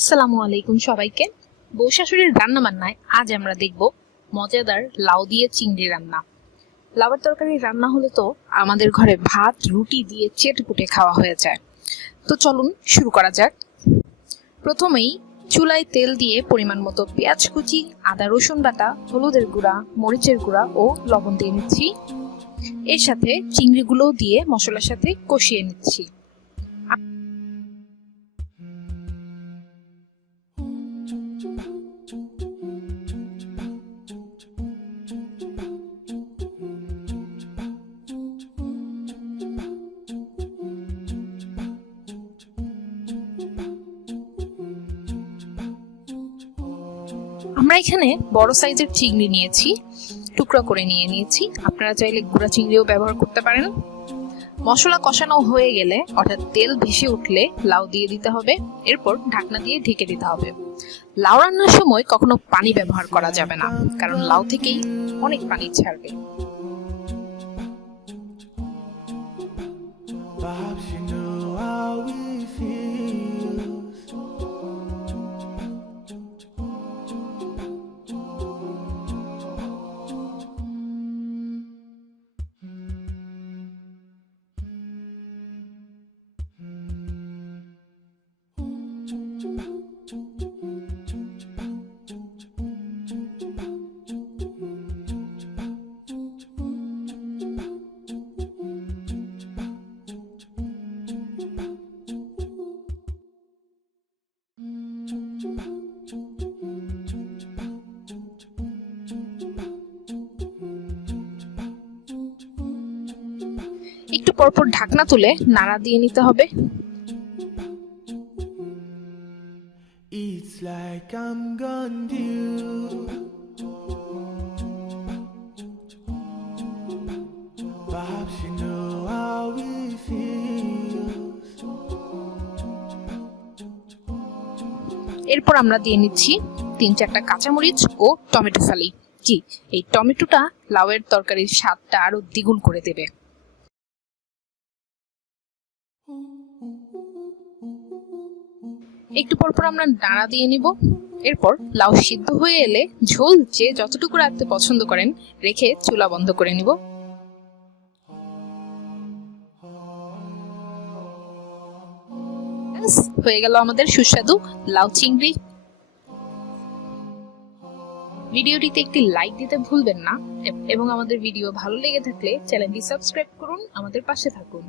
আসসালামু আলাইকুম সবাইকে। বউ শাশুড়ির রান্না বান্নায় আজ আমরা দেখব মজাদার লাউ দিয়ে চিংড়ি রান্না। লাউয়ের তরকারি রান্না হলে তো আমাদের ঘরে ভাত রুটি দিয়ে চেটেপুটে খাওয়া হয়ে যায়। তো চলুন শুরু করা যাক। প্রথমেই চুলায় তেল দিয়ে পরিমাণ মতো পেঁয়াজ কুচি, আদা রসুন বাটা, হলুদের গুঁড়া, মরিচের গুঁড়া ও লবণ দিয়ে নিচ্ছি। এর সাথে চিংড়িগুলো দিয়ে মশলার সাথে কষিয়ে নিচ্ছি। আমরা এখানে বড় সাইজের চিংড়ি নিয়েছি, টুকরো করে নিয়েছি। আপনারা চাইলে গুঁড়া চিংড়িও ব্যবহার করতে পারেন। মশলা কষানো হয়ে গেলে অর্থাৎ তেল ভেসে উঠলে লাউ দিয়ে দিতে হবে। এরপর ঢাকনা দিয়ে ঢেকে দিতে হবে। লাউ রান্নার সময় কখনো পানি ব্যবহার করা যাবে না, কারণ লাউ থেকেই অনেক পানি ছাড়বে। একটু পরপর ঢাকনা তুলে নাড়া দিয়ে নিতে হবে। এরপর আমরা দিয়ে নিচ্ছি 3-4টা কাঁচামরিচ ও টমেটো ফালি। জি, এই টমেটোটা লাউয়ের তরকারির স্বাদটা আরো দ্বিগুণ করে দেবে। একটু পরপর আমরা নাড়া দিয়ে নিব। এরপর লাউ সিদ্ধ হয়ে এলে ঝোল যে যতটুকু রাখতে পছন্দ করেন রেখে চুলা বন্ধ করে নিব। হয়ে গেল আমাদের সুস্বাদু লাউ চিংড়ি। ভিডিওটিতে একটি লাইক দিতে ভুলবেন না এবং আমাদের ভিডিও ভালো লেগে থাকলে চ্যানেলটি সাবস্ক্রাইব করুন, আমাদের পাশে থাকুন।